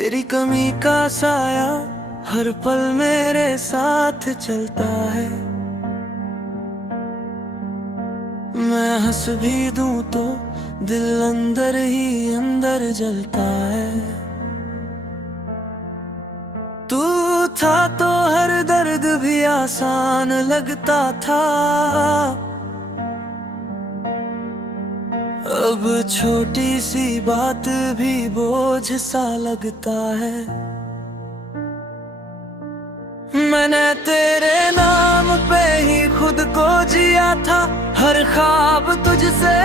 तेरी कमी का साया हर पल मेरे साथ चलता है। मैं हंस भी दूं तो दिल अंदर ही अंदर जलता है। तू था तो हर दर्द भी आसान लगता था। अब छोटी सी बात भी बोझ सा लगता है। मैंने तेरे नाम पे ही खुद को जिया था। हर ख्वाब तुझसे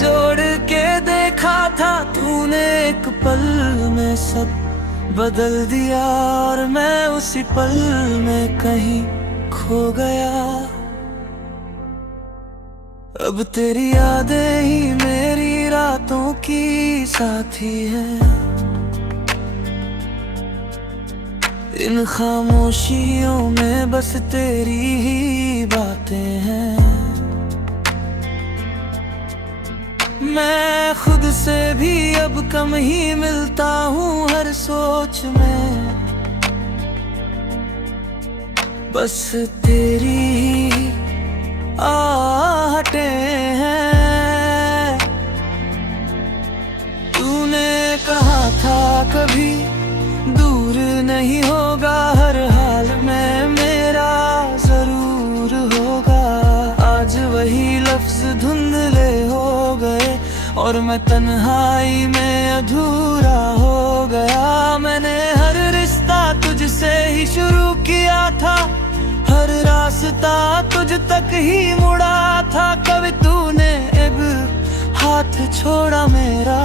जोड़ के देखा था। तूने एक पल में सब बदल दिया और मैं उसी पल में कहीं खो गया। अब तेरी यादें ही मेरी रातों की साथी है। इन खामोशियों में बस तेरी ही बातें हैं। मैं खुद से भी अब कम ही मिलता हूँ हर सोच में। बस तेरी ही आहटें हैं। तूने कहा था कभी दूर नहीं होगा, हर हाल में मेरा जरूर होगा। आज वही लफ्ज धुंधले हो गए और मैं तन्हाई में अधूरा हो गया। मैंने हर रिश्ता तुझसे ही शुरू किया था। हर रास्ता तुझ तक ही मुड़ा था। कभी तूने अब हाथ छोड़ा मेरा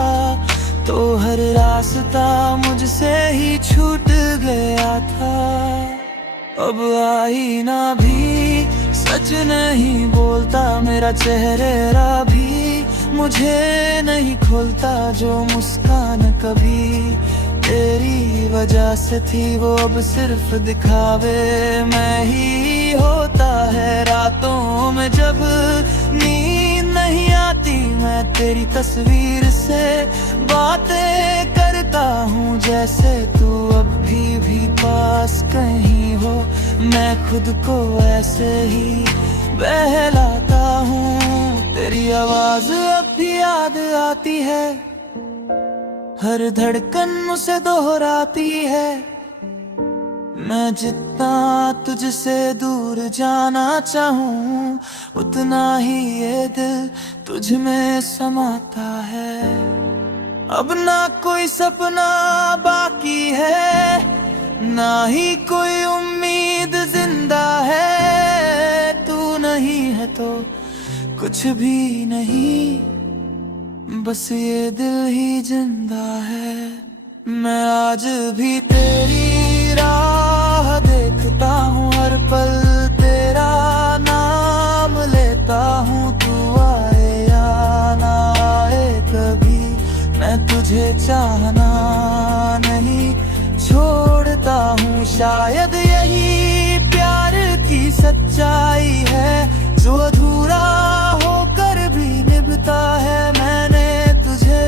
तो हर रास्ता मुझसे ही छूट गया था। अब आईना भी सच नहीं बोलता, मेरा चेहरा भी मुझे नहीं खोलता। जो मुस्कान कभी तेरी वजह से थी वो अब सिर्फ दिखावे में ही होता है। रातों में जब नींद नहीं आती मैं तेरी तस्वीर से बातें करता हूँ। जैसे तू अब भी पास कहीं हो, मैं खुद को ऐसे ही बहलाता हूँ। तेरी आवाज अब भी याद आती है, हर धड़कन मुझसे दोहराती है। मैं जितना तुझसे दूर जाना चाहूँ उतना ही ये दिल तुझ में समाता है। अब ना कोई सपना बाकी है, ना ही कोई उम्मीद जिंदा है। तू नहीं है तो कुछ भी नहीं, बस ये दिल ही जिंदा है। मैं आज भी तेरी राह देखता हूँ, हर पल तेरा नाम लेता हूँ। तू आए या ना आए कभी मैं तुझे चाहना नहीं छोड़ता हूँ। शायद यही प्यार की सच्चाई है जो अधूरा होकर भी निभता है। मैंने तुझे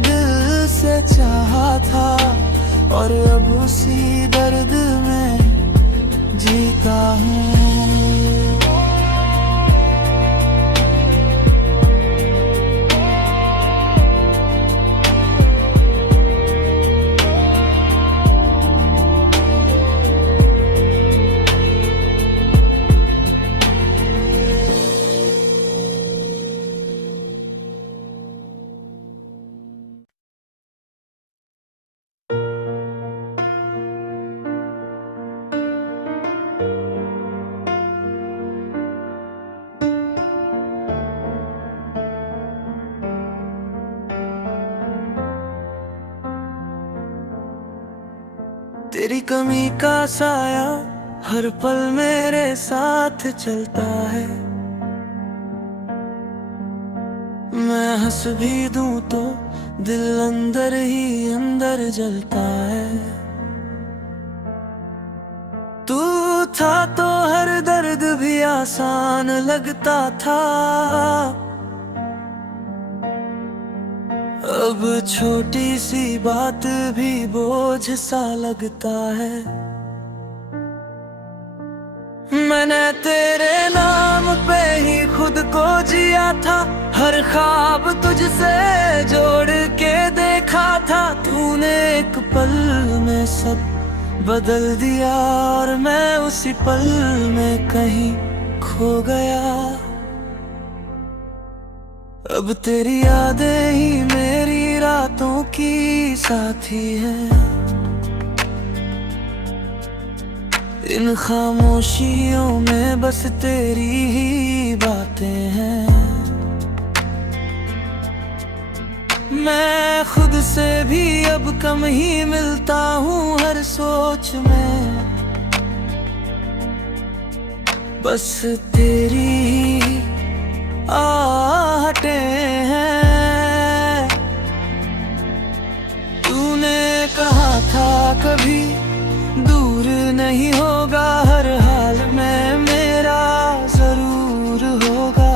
दिल से चाहा था और अब उसी दर्द में जीता हूँ। तेरी कमी का साया हर पल मेरे साथ चलता है। मैं हंस भी दूं तो दिल अंदर ही अंदर जलता है। तू था तो हर दर्द भी आसान लगता था। अब छोटी सी बात भी बोझ सा लगता है। मैंने तेरे नाम पे ही खुद को जिया था, हर ख्वाब तुझसे जोड़ के देखा था। तूने एक पल में सब बदल दिया और मैं उसी पल में कहीं खो गया। अब तेरी यादें ही मेरी रातों की साथी है। इन खामोशियों में बस तेरी ही बातें हैं। मैं खुद से भी अब कम ही मिलता हूँ हर सोच में। बस तेरी ही आहटें हैं। तूने कहा था कभी दूर नहीं होगा, हर हाल में मेरा जरूर होगा।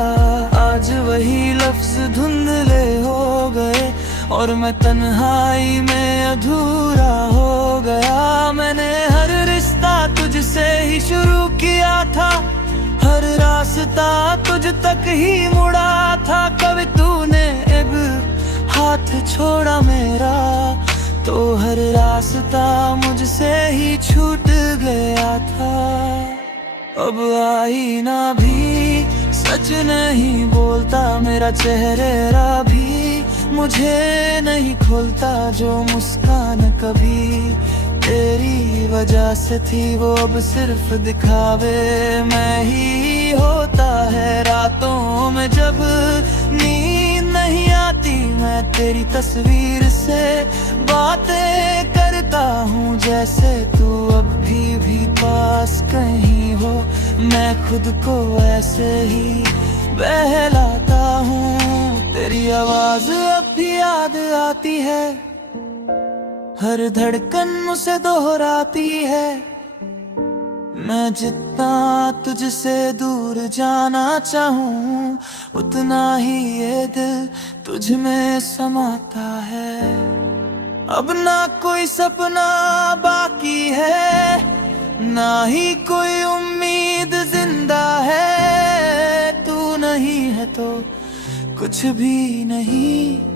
आज वही लफ्ज धुंधले हो गए और मैं तन्हाई में अधूरा हो गया। मैंने हर रिश्ता तुझसे ही शुरू किया था, हर रास्ता तुझ तक ही मुड़ा था। कभी तूने एक हाथ छोड़ा मेरा तो हर रास्ता मुझसे ही छूट गया था। अब आईना भी सच नहीं बोलता, मेरा चेहरा भी मुझे नहीं खोलता। जो मुस्कान कभी तेरी वजह से थी वो अब सिर्फ दिखावे में ही होता है। रातों में जब नींद नहीं आती मैं तेरी तस्वीर से बातें करता हूँ, जैसे तू अब भी पास कहीं हो। मैं खुद को ऐसे ही बहलाता हूँ। तेरी आवाज अब भी याद आती है, हर धड़कन मुझसे दोहराती है। मैं जितना तुझसे दूर जाना चाहूँ उतना ही ये दिल तुझ में समाता है। अब ना कोई सपना बाकी है, ना ही कोई उम्मीद जिंदा है। तू नहीं है तो कुछ भी नहीं,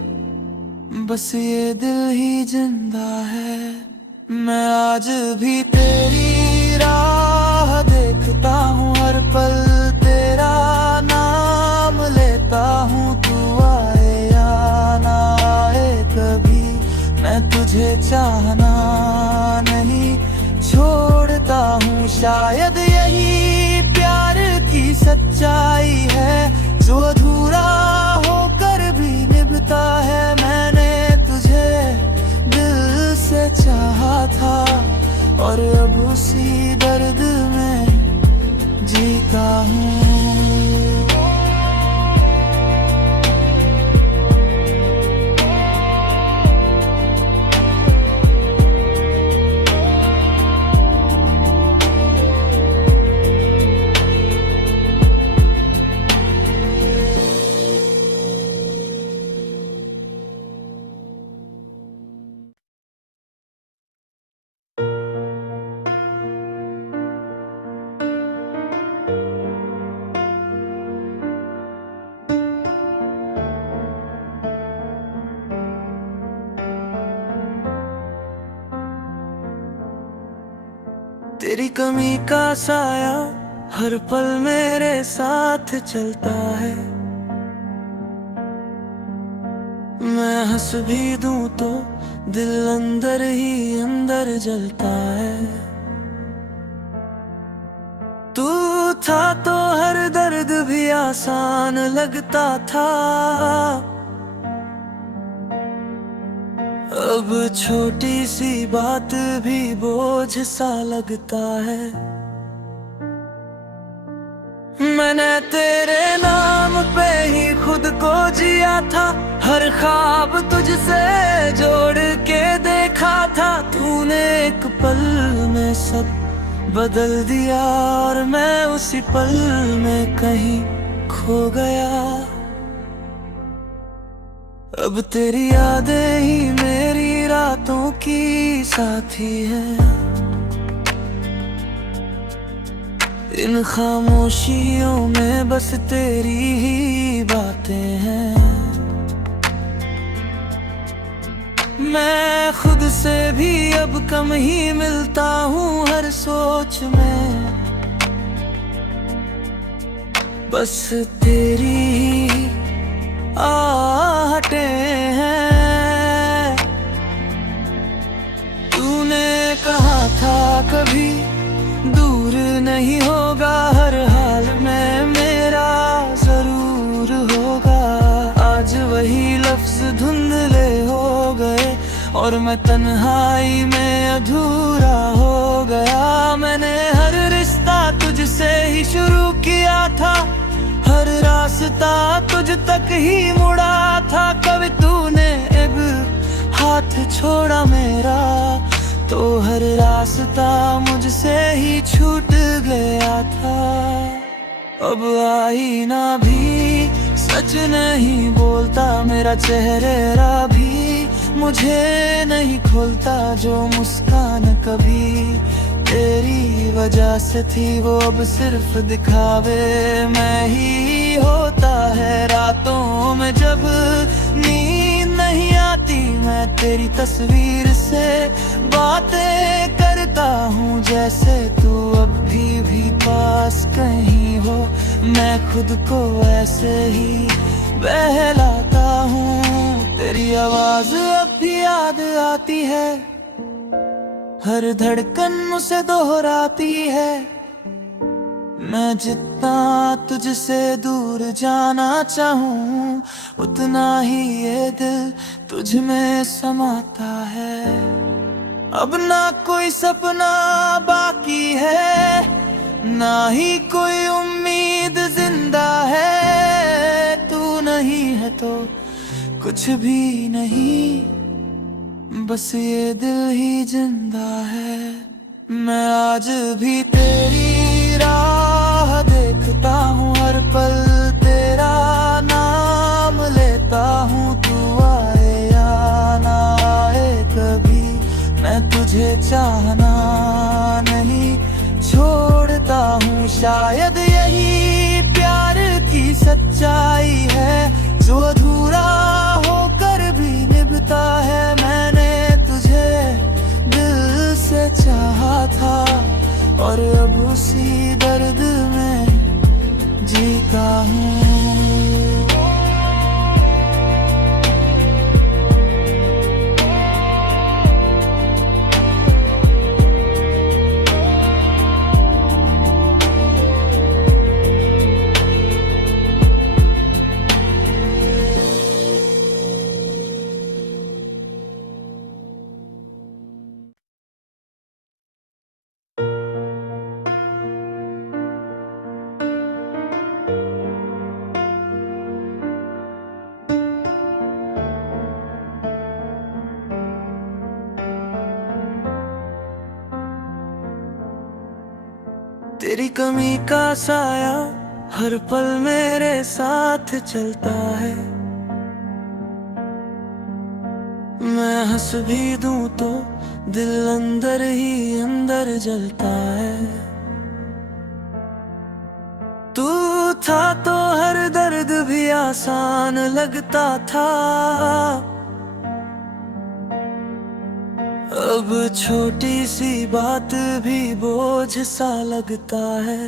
बस ये दिल ही जिंदा है। मैं आज भी तेरी राह देखता हूँ, हर पल तेरा नाम लेता हूँ। तू आए या ना आए कभी मैं तुझे चाहना नहीं छोड़ता हूँ। शायद यही प्यार की सच्चाई है जो अधूरा होकर भी निभता है। मैंने तुझे दिल से चाहा था और अब उसी दर्द में जीता हूँ। तेरी कमी का साया हर पल मेरे साथ चलता है। मैं हंस भी दूं तो दिल अंदर ही अंदर जलता है। तू था तो हर दर्द भी आसान लगता था। अब छोटी सी बात भी बोझ सा लगता है। मैंने तेरे नाम पे ही खुद को जिया था, हर ख्वाब तुझसे जोड़ के देखा था। तूने एक पल में सब बदल दिया और मैं उसी पल में कहीं खो गया। अब तेरी यादें ही मेरी रातों की साथी है। इन खामोशियों में बस तेरी ही बातें हैं। मैं खुद से भी अब कम ही मिलता हूँ हर सोच में। बस तेरी ही आहटें हैं। तूने कहा था कभी दूर नहीं होगा, हर हाल में मेरा जरूर होगा। आज वही लफ्ज धुंधले हो गए और मैं तन्हाई में अधूरा हो गया। मैंने हर रिश्ता तुझसे ही शुरू किया था, हर रास्ता तुझ तक ही मुड़ा था। कभी तूने एक हाथ छोड़ा मेरा तो हर रास्ता मुझसे ही छूट गया था। अब आईना भी सच नहीं बोलता, मेरा चेहरा भी मुझे नहीं खोलता। जो मुस्कान कभी तेरी वजह से थी वो अब सिर्फ दिखावे में ही होता है। रातों में जब नींद नहीं आती मैं तेरी तस्वीर से बातें करता हूँ, जैसे तू अभी भी पास कहीं हो। मैं खुद को ऐसे ही बहलाता हूँ। तेरी आवाज अब भी याद आती है, हर धड़कन मुझसे दोहराती है। मैं जितना तुझसे दूर जाना चाहूँ उतना ही ये दिल तुझ में समाता है। अब ना कोई सपना बाकी है, ना ही कोई उम्मीद जिंदा है। तू नहीं है तो कुछ भी नहीं, बस ये दिल ही जिंदा है। मैं आज भी तेरी राह देखता हूँ, हर पल तेरा नाम लेता हूँ। तू आए या ना आए कभी मैं तुझे चाहना नहीं छोड़ता हूँ। शायद यही प्यार की सच्चाई है जो अधूरा होकर भी निभता है। मैंने तुझे दिल से चाहा था और अब उसी दर्द में जीता हूँ। तेरी कमी का साया हर पल मेरे साथ चलता है। मैं हंस भी दूं तो दिल अंदर ही अंदर जलता है। तू था तो हर दर्द भी आसान लगता था, अब छोटी सी बात भी बोझ सा लगता है।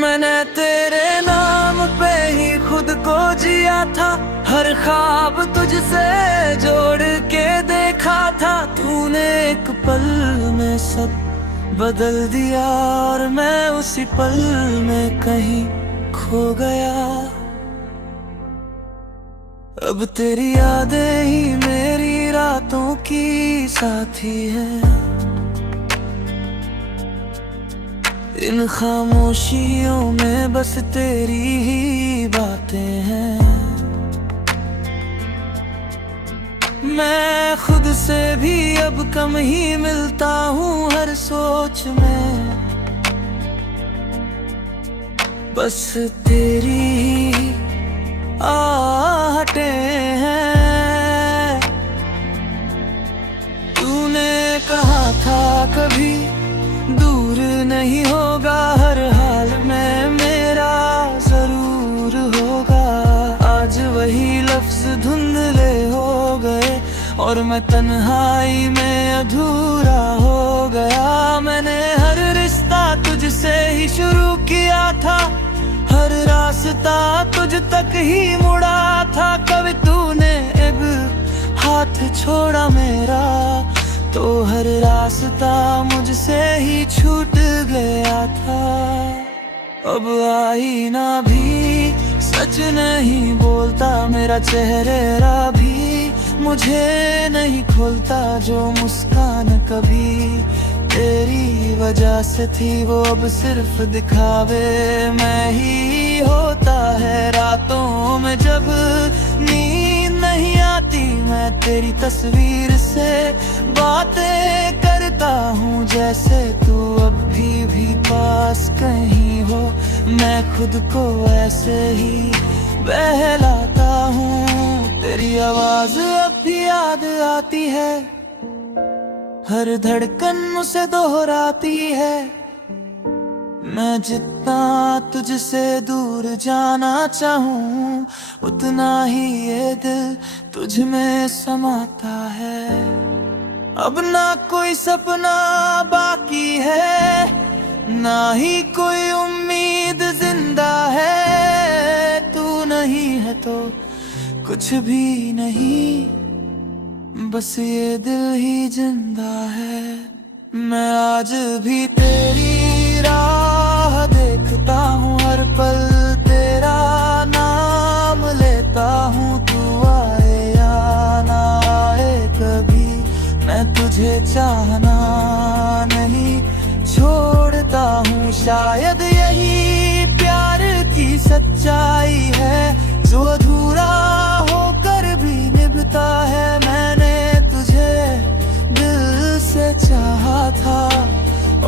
मैंने तेरे नाम पे ही खुद को जिया था, हर ख्वाब तुझसे जोड़ के देखा था। तूने एक पल में सब बदल दिया और मैं उसी पल में कहीं खो गया। अब तेरी यादें ही मेरी रातों की साथी है। इन खामोशियों में बस तेरी ही बातें हैं। मैं खुद से भी अब कम ही मिलता हूँ हर सोच में। बस तेरी ही धुंधले हो गए और मैं तन्हाई में अधूरा हो गया। मैंने हर रिश्ता तुझसे ही शुरू किया था, हर रास्ता तुझ तक ही मुड़ा था। कभी तूने एक हाथ छोड़ा मेरा तो हर रास्ता मुझसे ही छूट गया था। अब आईना भी सच नहीं बोलता, मेरा चेहरा भी मुझे नहीं खोलता। जो मुस्कान कभी तेरी वजह से थी वो अब सिर्फ दिखावे में ही होता है। रातों में जब नींद नहीं आती मैं तेरी तस्वीर से बातें करता हूँ, जैसे तू अभी भी पास कहीं हो। मैं खुद को ऐसे ही बहलाता हूँ, तेरी आवाज अब भी याद आती है, हर धड़कन मुझसे दोहराती है। मैं जितना तुझसे दूर जाना चाहूँ उतना ही ये दिल तुझ में समाता है। अब ना कोई सपना बाकी है, ना ही कोई उम्मीद जिंदा है। तू नहीं है तो कुछ भी नहीं, बस ये दिल ही जिंदा है। मैं आज भी तेरी राह देखता हूँ, हर पल तेरा नाम लेता हूँ। तू आए या ना आए कभी मैं तुझे चाहना नहीं छोड़ता हूँ। शायद यही प्यार की सच्चाई है जो अधूरा होकर भी निभता है। मैंने तुझे दिल से चाहा था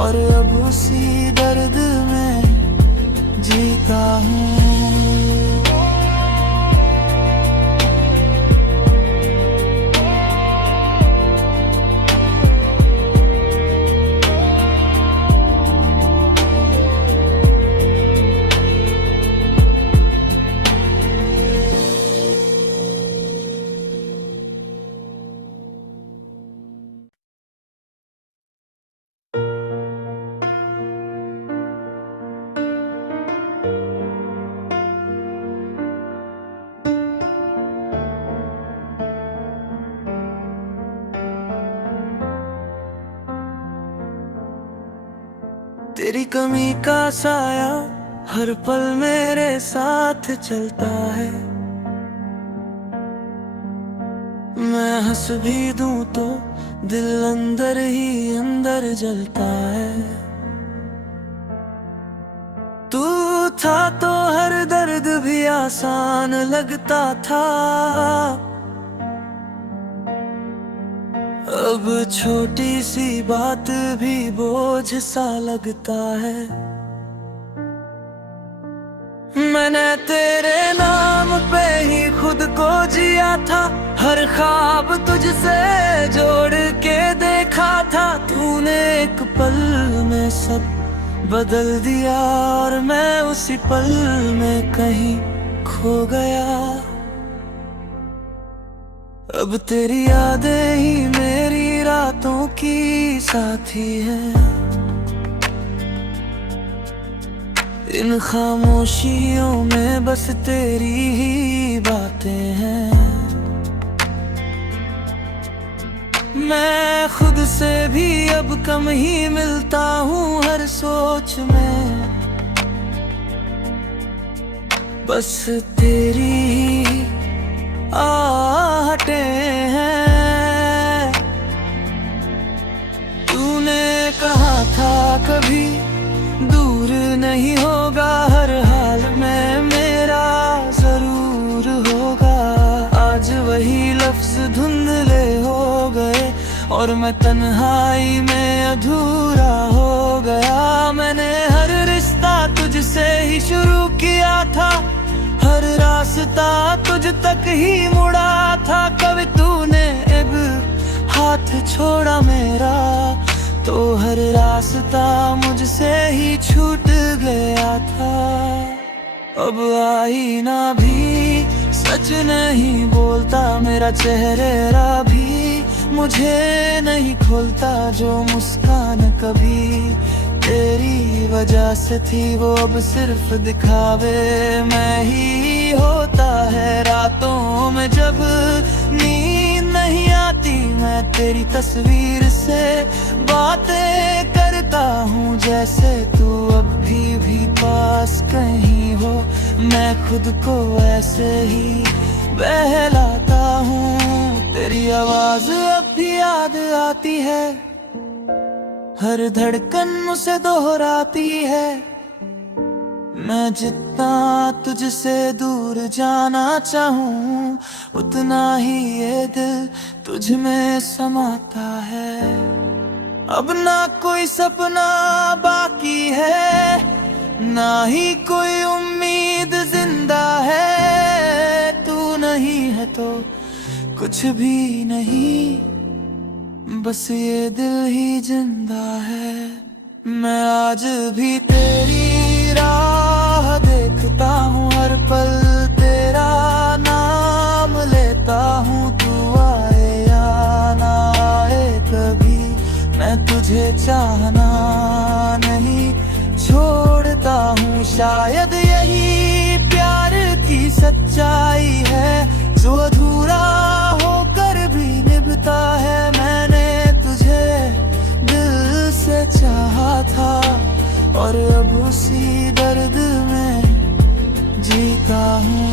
और अब उसी दर्द में जीता हूँ। तेरी कमी का साया हर पल मेरे साथ चलता है। मैं हंस भी दूं तो दिल अंदर ही अंदर जलता है। तू था तो हर दर्द भी आसान लगता था, अब छोटी सी बात भी बोझ सा लगता है। मैंने तेरे नाम पे ही खुद को जिया था, हर ख्वाब तुझसे जोड़ के देखा था। तूने एक पल में सब बदल दिया और मैं उसी पल में कहीं खो गया। अब तेरी यादें ही मेरी रातों की साथी है, इन खामोशियों में बस तेरी ही बातें हैं। मैं खुद से भी अब कम ही मिलता हूँ हर सोच में, बस तेरी ही आहटें हैं। तूने कहा था कभी दूर नहीं होगा, हर हाल में मेरा जरूर होगा। आज वही लफ्ज धुंधले हो गए और मैं तन्हाई में अधूरा हो गया। मैंने हर रिश्ता तुझसे ही शुरू किया था, हर रास्ता तुझ तक ही मुड़ा था। कभी तूने एक हाथ छोड़ा मेरा तो हर रास्ता मुझसे ही छूट गया था। अब आईना भी सच नहीं बोल बोलता मेरा चेहरा भी मुझे नहीं खोलता, जो मुस्कान कभी तेरी वजह से थी वो अब सिर्फ दिखावे में ही होता है। रातों में जब नींद नहीं आती मैं तेरी तस्वीर से बातें करता हूँ, जैसे तू अभी भी पास कहीं हो। मैं खुद को ऐसे ही बहलाता हूँ, तेरी आवाज अब भी याद आती है, हर धड़कन मुझसे दोहराती है। मैं जितना तुझसे दूर जाना चाहूँ उतना ही ये दिल तुझ में समाता है। अब ना कोई सपना बाकी है, ना ही कोई उम्मीद जिंदा है। तू नहीं है तो कुछ भी नहीं, बस ये दिल ही जिंदा है। मैं आज भी तेरी राह देखता हूँ, हर पल तेरा नाम लेता हूँ। तू आए या ना आए कभी मैं तुझे चाहना नहीं छोड़ता हूँ। शायद यही प्यार की सच्चाई है, जो अधूरा होकर भी निभता है। मैंने तुझे दिल से चाहा था और अब उसी दर्द में जीता हूँ।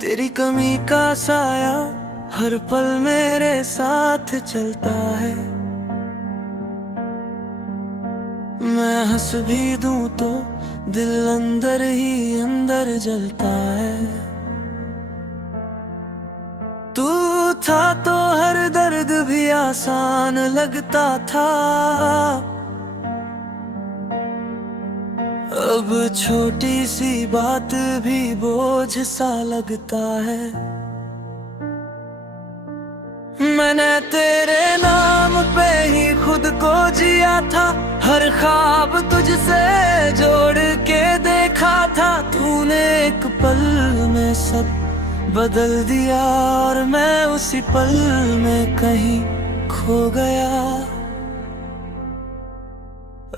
तेरी कमी का साया हर पल मेरे साथ चलता है। मैं हंस भी दूं तो दिल अंदर ही अंदर जलता है। तू था तो हर दर्द भी आसान लगता था, अब छोटी सी बात भी बोझ सा लगता है। मैंने तेरे नाम पे ही खुद को जिया था, हर ख्वाब तुझसे जोड़ के देखा था। तूने एक पल में सब बदल दिया और मैं उसी पल में कहीं खो गया।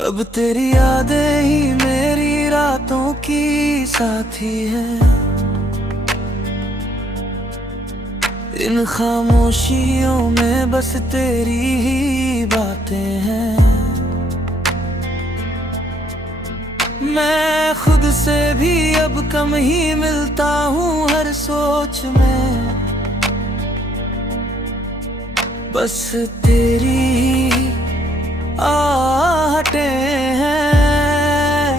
अब तेरी यादें ही मेरी रातों की साथी है, इन खामोशियों में बस तेरी ही बातें हैं। मैं खुद से भी अब कम ही मिलता हूँ हर सोच में, बस तेरी ही आहटें हैं।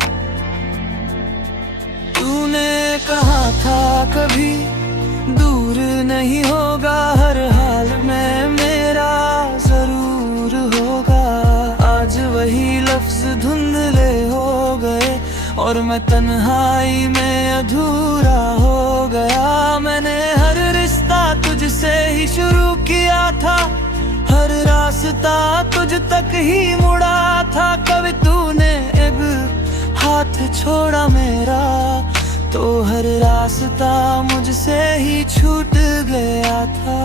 तूने कहा था कभी दूर नहीं होगा, हर हाल में मेरा जरूर होगा। आज वही लफ्ज धुंधले हो गए और मैं तन्हाई में अधूरा हो गया। मैंने हर रिश्ता तुझसे ही शुरू किया था, हर रास्ता तुझ तक ही मुड़ा था। कभी तूने अब हाथ छोड़ा मेरा तो हर रास्ता मुझसे ही छूट गया था।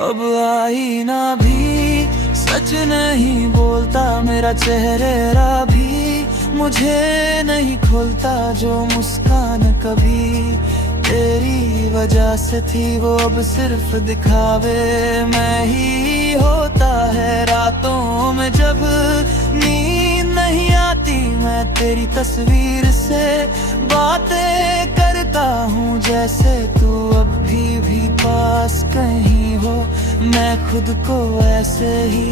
अब आईना भी सच नहीं बोलता, मेरा चेहरा भी मुझे नहीं खोलता। जो मुस्कान कभी तेरी वजह से थी वो अब सिर्फ दिखावे में ही होता है। रातों में जब नींद नहीं आती मैं तेरी तस्वीर से बातें करता हूँ, जैसे तू अभी भी पास कहीं हो। मैं खुद को ऐसे ही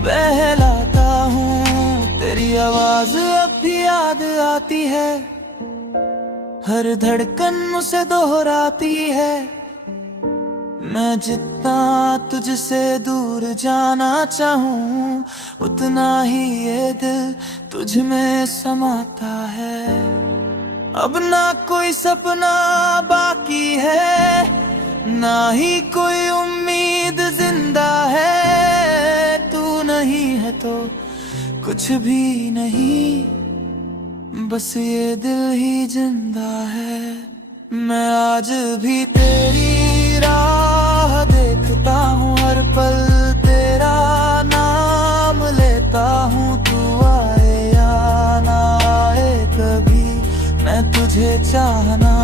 बहलाता हूँ। तेरी आवाज अब भी याद आती है, हर धड़कन मुझसे दोहराती है। मैं जितना तुझसे दूर जाना चाहूँ, उतना ही ये दिल तुझ में समाता है। अब ना कोई सपना बाकी है, ना ही कोई उम्मीद जिंदा है। तू नहीं है तो कुछ भी नहीं, बस ये दिल ही जिंदा है। मैं आज भी तेरी राह देखता हूँ, हर पल तेरा नाम लेता हूँ। तू आए या ना आए कभी, मैं तुझे चाहना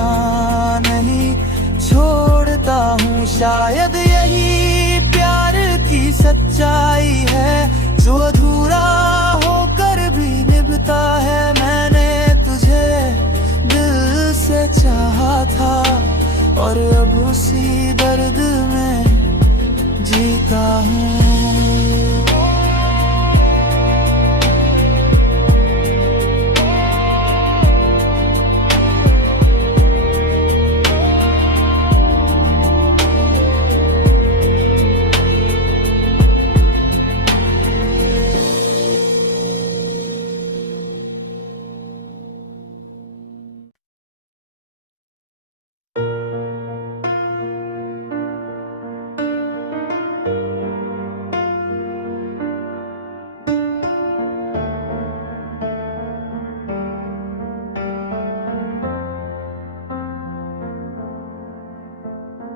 नहीं छोड़ता हूँ। शायद यही प्यार की सच्चाई है, जो अधूरा होकर भी निभता है। मैंने तुझे दिल से चाहा था, और अब उसी दर्द में जीता हूँ।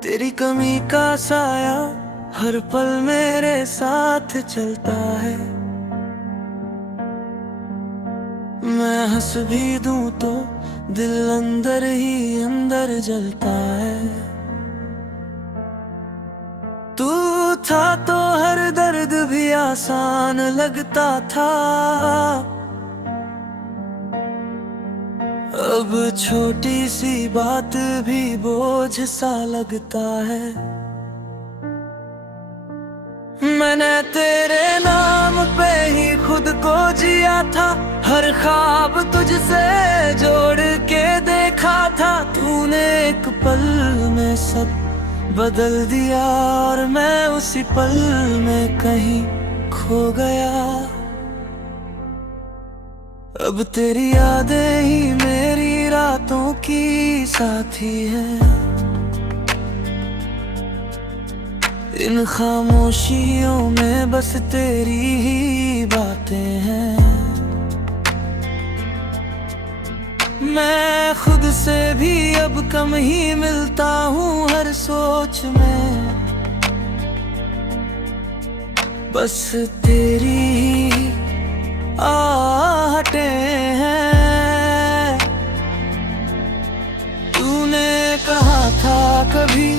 तेरी कमी का साया हर पल मेरे साथ चलता है। मैं हंस भी दूं तो दिल अंदर ही अंदर जलता है। तू था तो हर दर्द भी आसान लगता था, अब छोटी सी बात भी बोझ सा लगता है। मैंने तेरे नाम पे ही खुद को जिया था, हर ख्वाब तुझसे जोड़ के देखा था। तूने एक पल में सब बदल दिया, और मैं उसी पल में कहीं खो गया। अब तेरी यादें ही मेरी रातों की साथी है, इन खामोशियों में बस तेरी ही बातें हैं। मैं खुद से भी अब कम ही मिलता हूँ हर सोच में, बस तेरी ही आहटें हैं। तूने कहा था कभी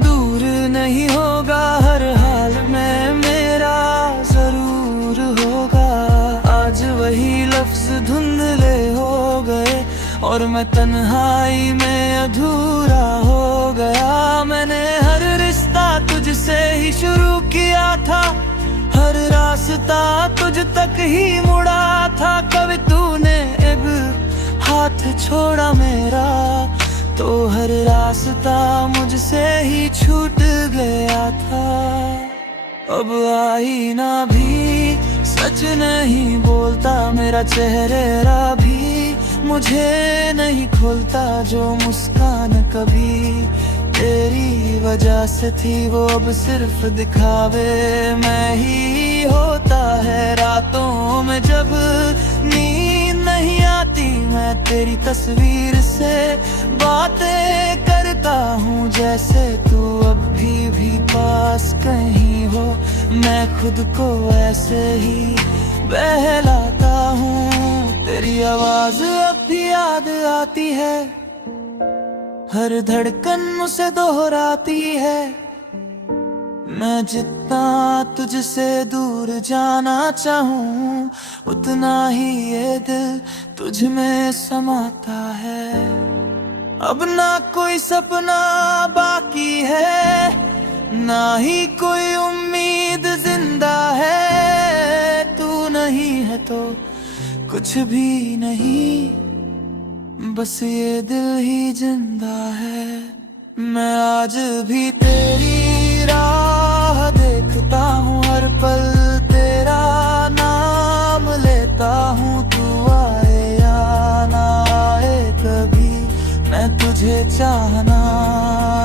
दूर नहीं होगा, हर हाल में मेरा जरूर होगा। आज वही लफ्ज धुंधले हो गए, और मैं तन्हाई में अधूरा हो गया। मैंने हर रिश्ता तुझसे ही शुरू किया था, हर रास्ता तुझ तक ही मुड़ा था। कभी तूने एक हाथ छोड़ा मेरा, तो हर रास्ता मुझसे ही छूट गया था। अब आईना भी सच नहीं बोलता, मेरा चेहरा भी मुझे नहीं खोलता। जो मुस्कान कभी तेरी वजह से थी, वो अब सिर्फ दिखावे में ही होता है। रातों में जब नींद नहीं आती, मैं तेरी तस्वीर से बातें करता हूँ, जैसे तू अब भी पास कहीं हो। मैं खुद को ऐसे ही बहलाता हूँ। तेरी आवाज अब भी याद आती है, हर धड़कन मुझसे दोहराती है। मैं जितना तुझसे दूर जाना चाहूँ, उतना ही ये दिल तुझ में समाता है। अब ना कोई सपना बाकी है, ना ही कोई उम्मीद जिंदा है, तू नहीं है तो कुछ भी नहीं, बस ये दिल ही जिंदा है। मैं आज भी तेरी राह देखता हूँ, हर पल तेरा नाम लेता हूँ। तू आए या ना आए कभी, मैं तुझे चाहना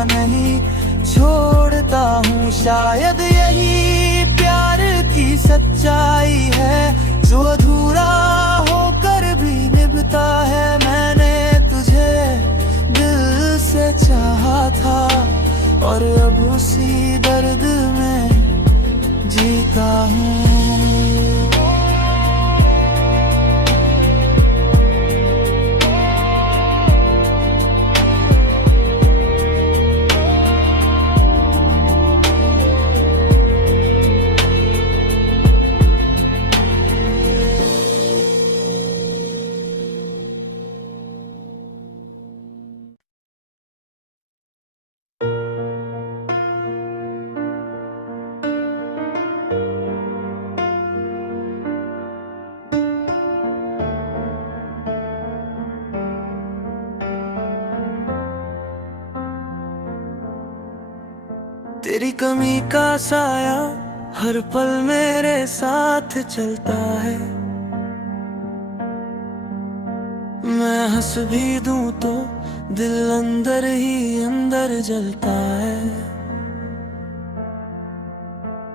नहीं छोड़ता हूँ। शायद यही प्यार की सच्चाई है, जो अधूरा होकर भी निभता है। मैंने तुझे दिल से चाहा था, और अब उसी दर्द में जीता हूँ। तेरी कमी का साया हर पल मेरे साथ चलता है। मैं हंस भी दूं तो दिल अंदर ही अंदर जलता है।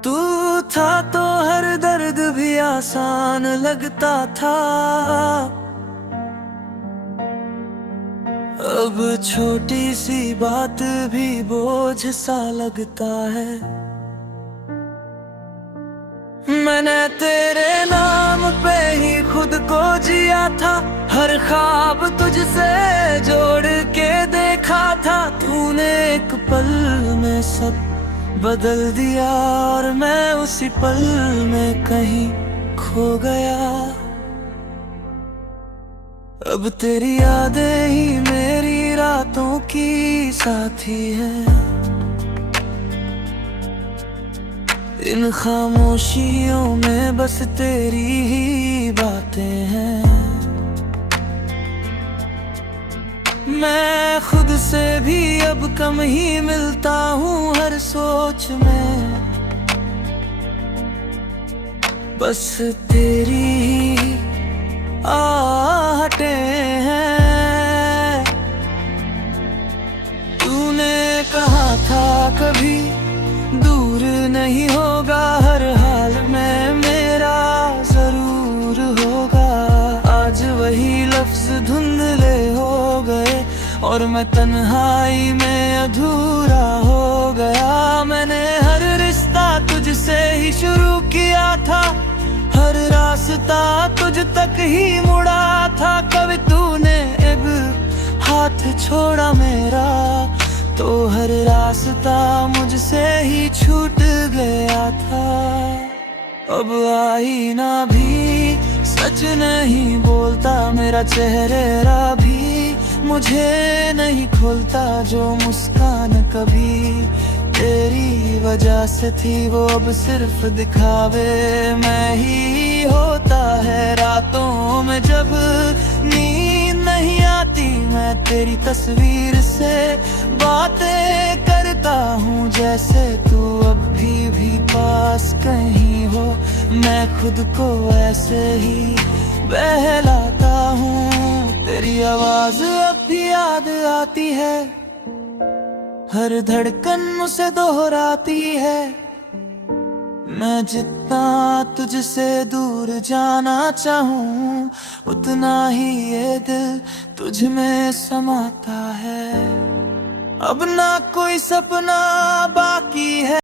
तू था तो हर दर्द भी आसान लगता था, अब छोटी सी बात भी बोझ सा लगता है। मैंने तेरे नाम पे ही खुद को जिया था, हर ख्वाब तुझसे जोड़ के देखा था। तूने एक पल में सब बदल दिया, और मैं उसी पल में कहीं खो गया। अब तेरी यादें ही मेरी रातों की साथी है, इन खामोशियों में बस तेरी ही बातें हैं। मैं खुद से भी अब कम ही मिलता हूँ हर सोच में, बस तेरी ही आहटें हैं। तूने कहा था कभी दूर नहीं होगा, हर हाल में मेरा जरूर होगा। आज वही लफ्ज धुंधले हो गए, और मैं तन्हाई में अधूरा हो गया। मैंने हर रिश्ता तुझसे ही शुरू किया था, हर रास्ता तुझ तक ही मुड़ा था। कभी तूने एक हाथ छोड़ा मेरा, तो हर रास्ता मुझसे ही छूट गया था। अब आईना भी सच नहीं बोलता, मेरा चेहरा भी मुझे नहीं खोलता। जो मुस्कान कभी तेरी वजह से थी, वो अब सिर्फ दिखावे में ही होता है। रातों में जब नींद नहीं आती, मैं तेरी तस्वीर से बातें करता हूँ, जैसे तू अब भी पास कहीं हो। मैं खुद को ऐसे ही बहलाता हूँ, तेरी आवाज अब भी याद आती है, हर धड़कन मुझसे दोहराती है। मैं जितना तुझसे दूर जाना चाहूँ, उतना ही ये दिल तुझ में समाता है। अब ना कोई सपना बाकी है।